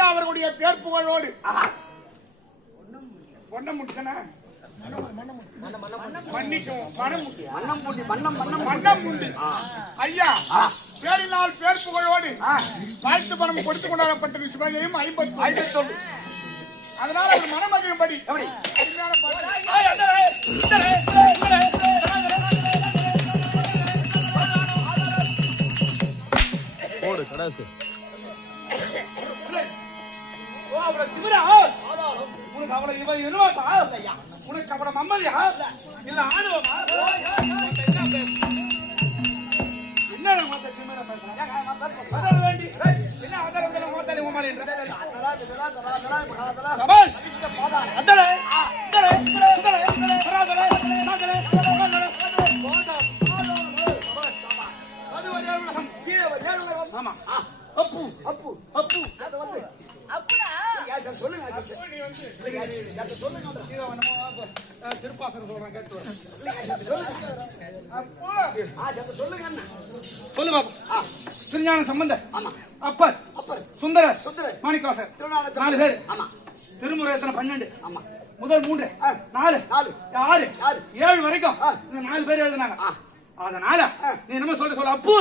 ஐயா அவர்களுடைய பேர் புகழோடு ஐயா பேரினால் பேர் புகழோடு வாழ்த்து பணம் கொடுத்து கொண்டாடப்பட்டது சிவகையும் 50 அதனால அவர் மனமகிழும்படி போடு கடாசு உனக்கு அவளை இவ இருவாட்டா உனக்கு அவளை மம்மதியா இல்ல ஆணுவமா என்ன ஆமா அப்பு அப்பு அப்பு அது வந்து திருப்பாசனம் சொல்றேன் கேட்டு சொல்லு பாப்பா திருஞான சம்பந்தர் அப்பர் சுந்தரர் மாணிக்கவாசர் 4 பேர் திருமுறை எத்தனை 12 முதல் 3 4 6 7 வரைக்கும் 4 பேர் எழுதினாங்க அதனால நீ என்ன சொல்ல அப்பு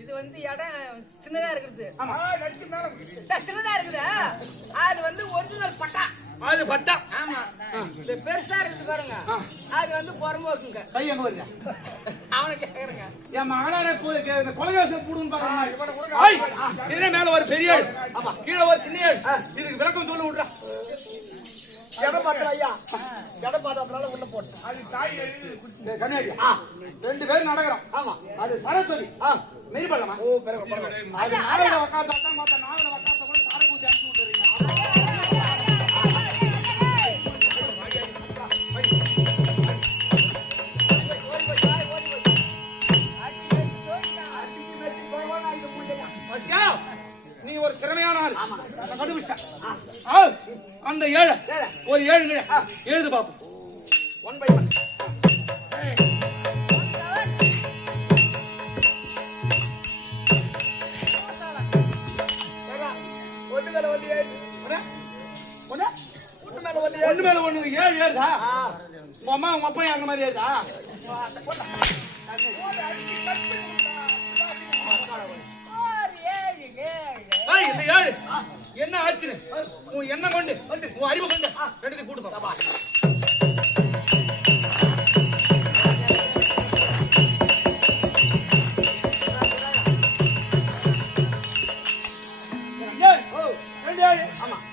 இது வந்து இடம் சின்னதா இருக்குது சின்னதா இருக்குது அது வந்து ஒரிஜினல் பட்டா அது பட்டா ஆமா இது பெருசா இருக்குது பாருங்க அது வந்து புறம்போக்குங்க கை எங்க வருங்க அவனை கேக்குறேங்க என் மகனாரே கொலைகாசை போடுன்னு பாருங்க இதுல மேல ஒரு பெரிய கீழே ஒரு சின்ன இதுக்கு விளக்கம் சொல்லி விடுறா ரெண்டு பேரும் நடக்கிறோம் ஆமா அது சரஸ்வதி மெய் பண்ணலாமா அது நாளையில உட்கார்ந்தா தான் மத்த நாளையில உட்கார்ந்த கூட சாரை பூஜை அனுப்பி விட்டுறீங்க நீ ஒரு திறமையான ஆள் கண்டுபிடிச்ச அந்த 7 ஒரு 7 எழுது பாப்போம் 1 by 1 ஒண்ணு மேல ஒண்ணு 7 ஏறுதா அம்மா உங்க அப்பா அந்த மாதிரி ஏறுதா இந்த 7 என்ன ஆச்சுன்னு உன் என்ன கொண்டு உன் அறிவு கொண்டு ரெண்டுத்தையும் கூட்டு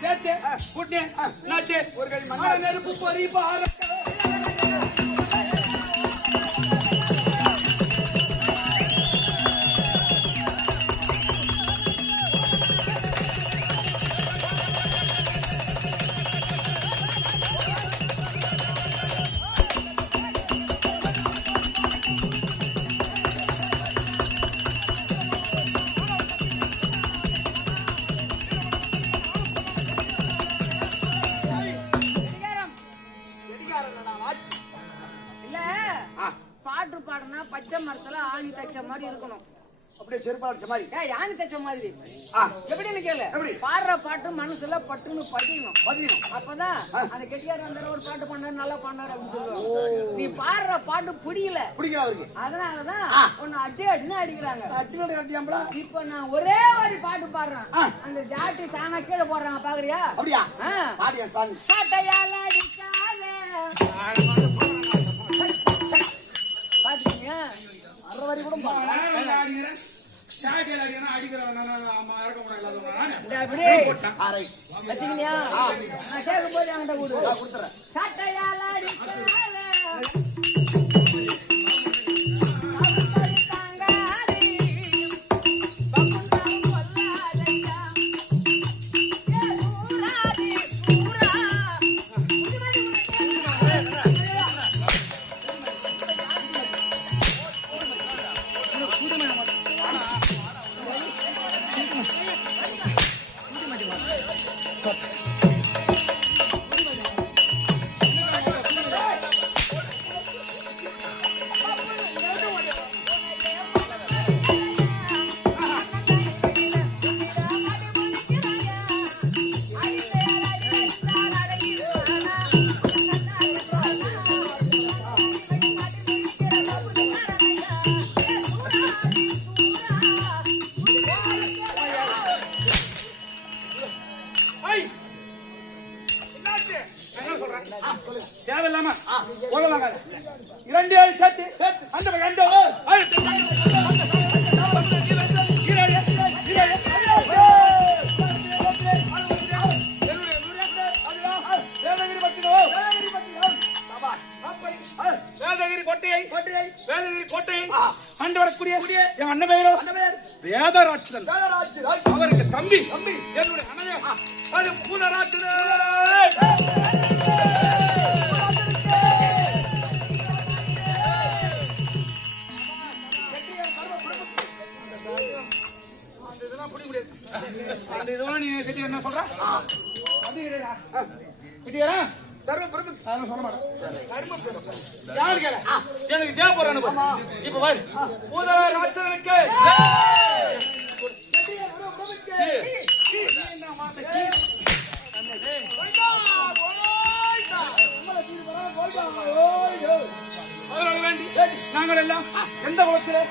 சேர்த்து கூட்டு நாச்சு ஒரு கை நெருப்பு பொறி பாரு பாட்டு பாடுனா பச்சை மரத்துல ஆணி தச்ச மாதிரி இருக்கணும் அப்படியே செருப்பு அடிச்ச மாதிரி. யானை தச்ச மாதிரி ஆ. எப்படின்னு கேளு. எப்படி? பாடுற பாட்டு மனசுல பட்டுன்னு பதியணும். பதியும். அப்பதான் அந்த கெட்டியார் வந்தாரு ஒரு பாட்டு பண்ணாரு நல்லா பண்ணாரு அப்படின்னு சொல்லுவாங்க. நீ பாடுற பாட்டு புரியல பிடிக்கல அவருக்கு. அதனாலதான் உன்னை அடி அடின்னு அடிக்கிறாங்க. அட்டினோட கட்டியாம்பளா? இப்ப நான் ஒரே ஒரு பாட்டு பாடுறேன். அந்த ஜாட்டி தானா கீழே போடுறாங்க பாக்குறியா? அப்படியா? ஆ. பாடியா சாமி. சாட்டையால அடிக்காத பாத்துக்கீங்க. அரை வரி கூட பாடல. அடிக்கிறேன் சாட்டியல் அடிக்கிறேன் அடிக்கிறவன் இறக்க கூட இல்லாதவன் அப்படி அரை. வச்சுக்கினியா? நான் கேட்கும் போது என்கிட்ட கொடு. கொடுத்துறேன். சாட்டையால அடிக்காத தேவையில்லாம உதவாங்க. 2 7 சேர்த்து அந்த பக்கம் 2 வேதகிரி கோட்டையை ஆண்டு வரக்கூடிய என் அண்ணன் பெயரோ வேதராட்சன். அவருக்கு தம்பி என்னுடைய அண்ணன் அது பூதராட்சன். அந்த இதெல்லாம் நீ கட்டி என்ன சொல்ற? அப்படி கிடையா? கட்டியாரா? அதெல்லாம் சொல்ல மாட்டேன். யாரு கேள? எனக்கு தேவைப்படுறானு பாரு. இப்ப பாரு. பூதராட்சனுக்கு நாங்கள் எல்லாம் எந்த குலத்திலே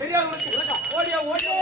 பெரியார்களுக்கு ஓடியா ஓடியா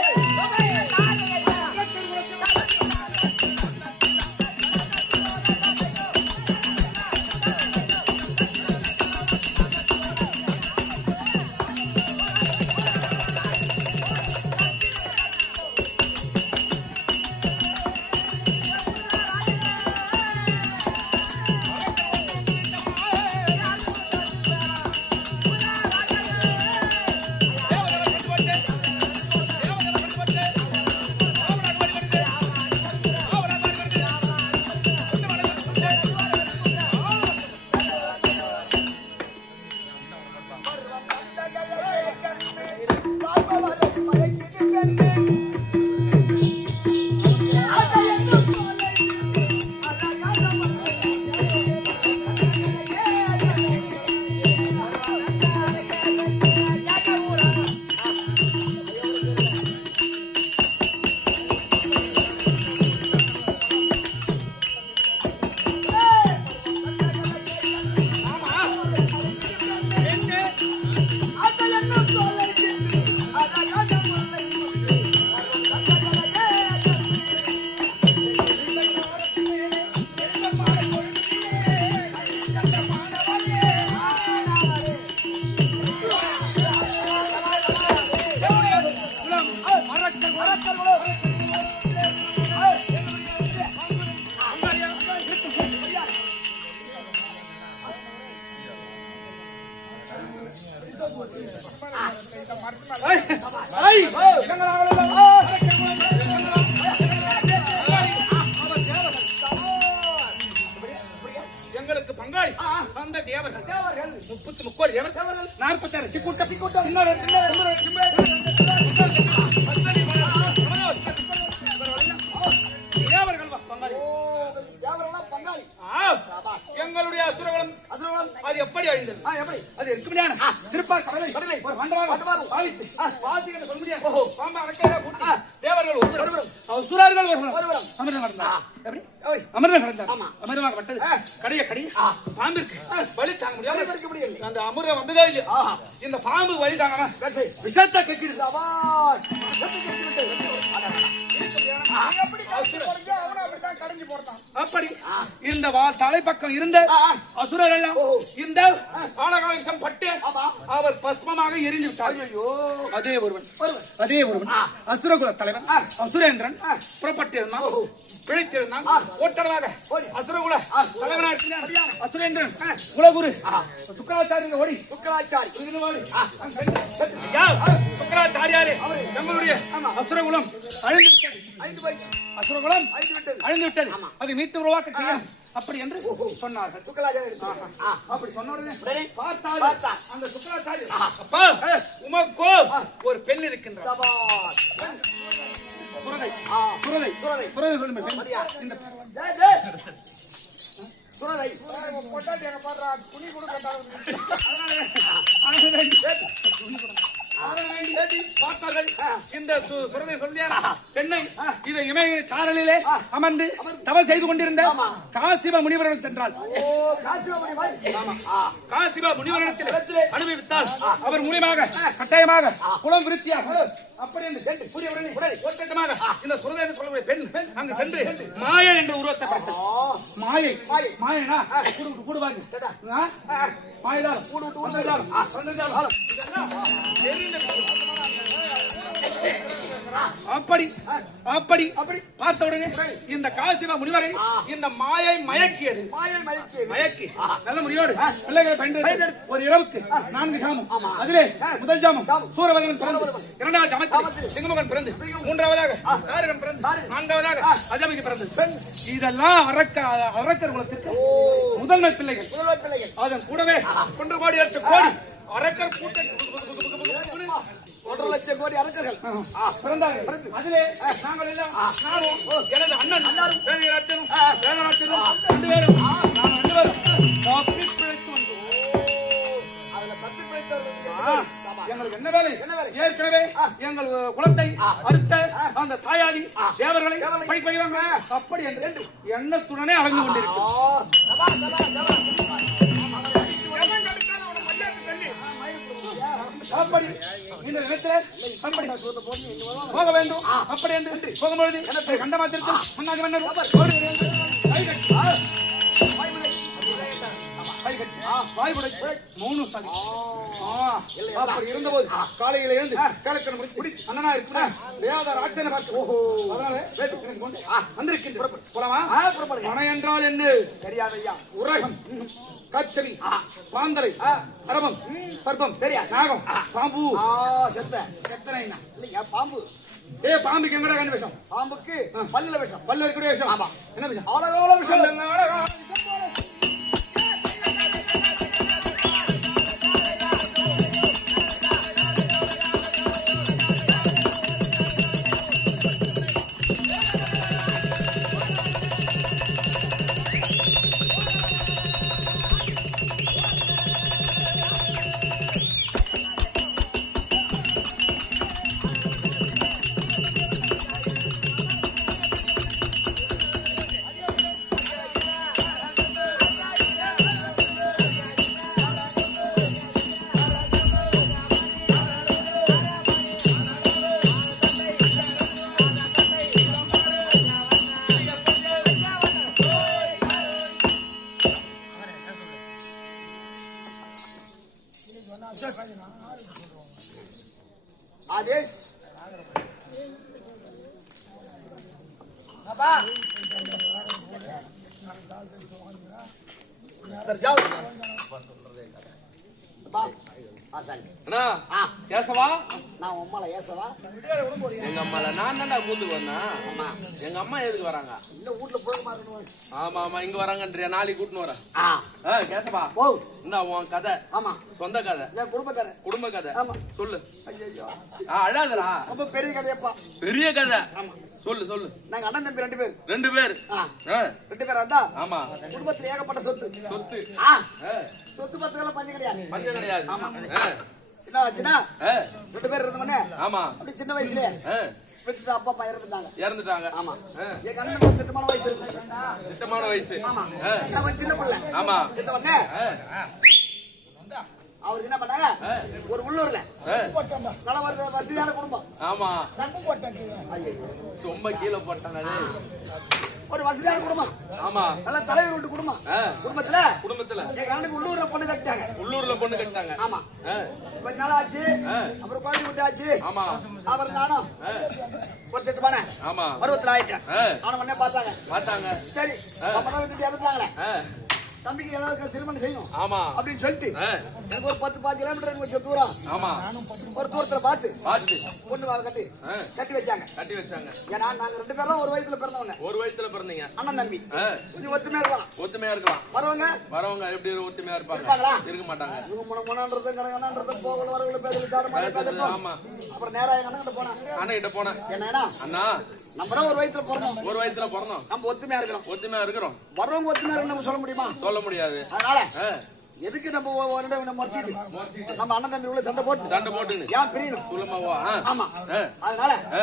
எங்களுக்கு பங்காளி அந்த தேவர்கள் 33 தேவர்கள் 46 சிக்கூட்டம் தேவர்கள் பங்காளி எங்க எங்களுடைய அசுரகுலம் அது எப்படி அழிந்தது? அது இருக்குமையான திருப்பார் கடலை ஒரு மண்டபமாக பாவித்து பாசி என்று சொல்ல முடியாது. பாம்பு அடக்கையில கூட்டி தேவர்கள் ஒருவர் அசுரர்கள் ஒருவர் அமிர்தம் கடந்தார். எப்படி அமிர்தம் கடந்தார்? அமிர்தமாக பட்டது கடைய பாம்பிற்கு வலி தாங்க முடியாது. அந்த அமிர்தம் வந்ததே இல்லை. இந்த பாம்பு வலி தாங்காம விஷத்தை கக்கிடுது. அப்படி இந்த தலைப்பக்கம் இருந்த அசுரர் எல்லாம் இந்த ஆலகாலம் பட்டு அவர் பஸ்மமாக எரிந்து விட்டார். அதே ஒருவன் அசுரகுல தலைவன் அசுரேந்திரன் புறப்பட்டிருந்தான், பிழைத்திருந்தான். ஓட்டமாக அசுரகுல தலைவனாக அசுரேந்திரன் குலகுரு சுக்கராச்சாரிய ஓடி சுக்கராச்சாரியாரே எங்களுடைய அசுரகுலம் அழிந்து விட்டது. அதை மீட்டு உருவாக்க செய்யணும் அப்படி என்று சொன்னார்கள். அப்படி சொன்ன உடனே பார்த்தாரு அந்த சுக்கராச்சாரியர், அப்பா உமக்கோ ஒரு பெண் இருக்கின்றார். இந்த பெண்ணை இதை இமயகிரி சாரலிலே அமர்ந்து தவம் செய்து கொண்டிருந்த காசிப முனிவரிடம் சென்றால் காசிப முனிவரிடத்தில் அனுபவித்தால் அவர் மூலியமாக கட்டாயமாக குலம் விருத்தியாக அப்படி என்று இந்த சுரதை என்று சொல்லக்கூடிய பெண் அங்கு சென்று மாயை என்ற உருவத்தை பார்த்தது. மாயனா கூடுவாங்க மாயதால் அப்படி பார்த்த உடனே இந்த காசிப முனிவரை இந்த மாயை மயக்கி நல்ல முறையோடு பிள்ளைகளை பயன்படுத்தி ஒரு இரவுக்கு 4 ஜாமம், அதிலே முதல் ஜாமம் சூரவதன் பிறந்து, இரண்டாவது ஜாமத்தில் சிங்கமகன் பிறந்து, மூன்றாவதாக தாரகன் பிறந்து, நான்காவதாக அஜமிக்கு பிறந்து. இதெல்லாம் அரக்கர் குலத்திற்கு முதன்மை பிள்ளைகள். அதன் கூடவே 1 கோடி 8 கோடி அரக்கர் கூட்டம் 1 லட்சம் கோடி அரக்கர்கள் பிறந்தார்கள். அதிலே நாங்கள் எல்லாம் நானும் எனது அண்ணன் வேதராட்சனும் ரெண்டு பேரும் தப்பி பிழைத்து வந்தோம். எங்களுக்கு என்ன வேலை? ஏற்கனவே எங்கள் குலத்தை அறுத்த அந்த தாயாதி தேவர்களை படிப்பாங்க அப்படி என்று எண்ணத்துடனே அழகு கொண்டிருக்கிறோம். அப்படி இந்த நிலத்தில் போக வேண்டும் அப்படி என்று போகும்பொழுது கண்டமாத்திற்கு முன்னாடி இருந்தபோது காலையில இருந்து கேளக்கண் முடிச்சு அண்ணனா இருக்கிற வேதராட்சனை பார்த்து வந்திருக்கின்ற பணம் என்றால் என்ன தெரியாதையா? உரகம், கச்சவி, பாந்தரை, அரபம், சர்பம், நாகம், பாம்பு, பாம்பு. பாம்புக்கு எங்கடா கண்டு விஷம்? பாம்புக்கு பல்லுல விஷம். பல்ல இருக்கிற விஷம். ஆமா. என்ன விஷம்? ஆலகால விஷம். आदेश जाओ கேசவா நான் உம்மால ஏசவா எங்க அம்மால நான் தான்டா கூத்துக்கு வந்தேன். ஆமா எங்க அம்மா எதுக்கு வராங்க? இந்த வீட்டுல போக மாட்டேன். ஆமா ஆமா இங்க வராங்கன்றியா? நாளைக்கு கூட்டின்னு வரேன். ஆ கேசப்பா ஓ இந்த உன் கதை, ஆமா சொந்த கதை, என் குடும்பக்காரன். குடும்ப கதை ஆமா. சொல்லு. ஐயோ அழாதடா, ரொம்ப பெரிய கதையப்பா. பெரிய கதை. ஆமா சொல்லு சொல்லு. நாங்க அண்ணன் தம்பி 2 பேர். 2 பேர். ஆ, ஆ, 2 பேர் அண்ணா. ஆமா. குடும்பத்துல ஏகப்பட்ட சொத்து. சொத்து. ஆ, ஆ, சொத்து பத்துக்கெல்லாம் பஞ்சம் கிடையாது. பஞ்சம் கிடையாது. ஆமா. ஆ, என்ன ஆச்சுன்னா ஆ, 2 பேர் இருந்தவனே ஆமா. அப்படி சின்ன வயசுலயே ஆ, விட்டுட்டு அப்பா அம்மா இறந்துட்டாங்க. இறந்துட்டாங்க. ஆமா ஆ, எங்க அண்ணன் திட்டமான வயசு இருக்கு. திட்டமான வயசு. ஆமா ஆ, நான் கொஞ்சம் சின்ன பிள்ளை. ஆமா. இந்த உடனே ஆ, அவருக்கு என்ன பண்ணாங்க, ஒரு உள்ளூர்ல ஆ, நல்ல ஒரு வசதியான குடும்பம். ஆமா. ஐயோ. ரொம்ப கீழே போட்டாங்க. டேய். ஒரு வசதியான குடும்பம், ஆமா. நல்ல தலைவர் வீட்டு குடும்பம். ஆ, குடும்பத்துல குடும்பத்துல எங்க அண்ணனுக்கு உள்ளூர்ல பொண்ணு கட்டிட்டாங்க. உள்ளூர்ல பொண்ணு கட்டாங்க. ஆமா ஆ, கொஞ்ச நாள் ஆச்சு. ஆ, அப்புறம் குழந்தை குட்டி ஆச்சு. ஆமா. அவர் நானும் ஆ, ஒரு திட்டமான ஆமா. பருவத்தில் ஆயிட்டேன். ஆ, அவனை உடனே பார்த்தாங்க. பார்த்தாங்க. சரி அப்பதான் விட்டுட்டு இறந்துட்டாங்களே, ஆ, தம்பிக்கு ஏதாவது திருமணம் செய்யணும் ஆமா. அப்படின்னு சொல்லிட்டு ஆ, எனக்கு ஒரு 10-15 கிலோமீட்டர் கொஞ்சம் தூரம் ஆமா. ஒரு தூரத்துல பார்த்து பார்த்து பொண்ணு வாழ கட்டி ஆ, கட்டி வச்சாங்க. கட்டி வச்சாங்க. ஏன்னா நாங்க 2 பேரும் ஒரு வயசுல பிறந்தவங்க, ஒரு வயசுல பிறந்தீங்க. அண்ணன் தம்பி. ஆ, கொஞ்சம் ஒத்துமையா இருக்கலாம். ஒத்துமையா இருக்கலாம். வரவங்க வரவங்க எப்படி ஒத்துமையா இருப்பாங்க? இருப்பாங்களா? இருக்க மாட்டாங்க. இவங்க முன்னான்றதும் கணவனான்றதும் போகல வரவங்கள பேச பேசுறது, ஆமா. அப்புறம் நேரா எங்க அண்ணன் கிட்ட போனா அண்ணன் கிட்ட போனேன். என்னன்னா அண்ணா நம்ம தான் ஒரு வயசுல பிறந்தோம், ஒரு வயசுல பிறந்தோம், நம்ம ஒத்துமையா இருக்கணும். ஒத்துமையா இருக்கிறோம். வரவங்க ஒத்துமையா இருக்கணும் நம்ம சொல்ல முடியுமா? சொல்ல முடியாது. அதனால ஆ, எதுக்கு நம்ம மறைச்சிட்டு நம்ம அண்ணன் தம்பி உள்ள சண்டை போட்டு சண்டை போட்டுங்க. ஏன் பிரியணும்? குலமாவா? ஆ, ஆமா ஆ, அதனால ஆ,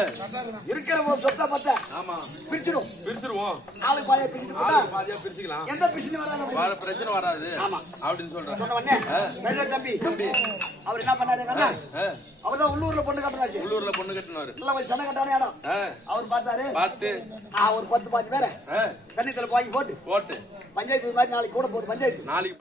இருக்கிற ஒரு சொத்தை பத்த ஆமா. பிரிச்சிடும். பிரிச்சிருவோம். நாளுக்கு பாதியா பிரிச்சுட்டு போட்டா ஆளு பாதியா பிரிச்சுக்கலாம். எந்த பிரச்சனையும் வராது. வர பிரச்சனை வராது. ஆமா. அப்படின்னு சொல்றேன். சொன்ன உடனே பெரிய தம்பி தம்பி அவர் என்ன பண்ணாரு எங்க அண்ணன்? ஆ, அவர்தான் உள்ளூர்ல பொண்ணு கட்டினாச்சு. உள்ளூர்ல பொண்ணு கட்டினாரு. நல்ல ஒரு சண்டை கட்டான இடம். ஆ, அவர் பார்த்தாரு, பார்த்து ஒரு 10-15 பேரை ஆ, தண்ணி தலை வாங்கி போட்டு போட்டு பஞ்சாயத்து மாதிரி நாளைக்கு கூட போகுது பஞ்சாயத்து. நாளைக்கு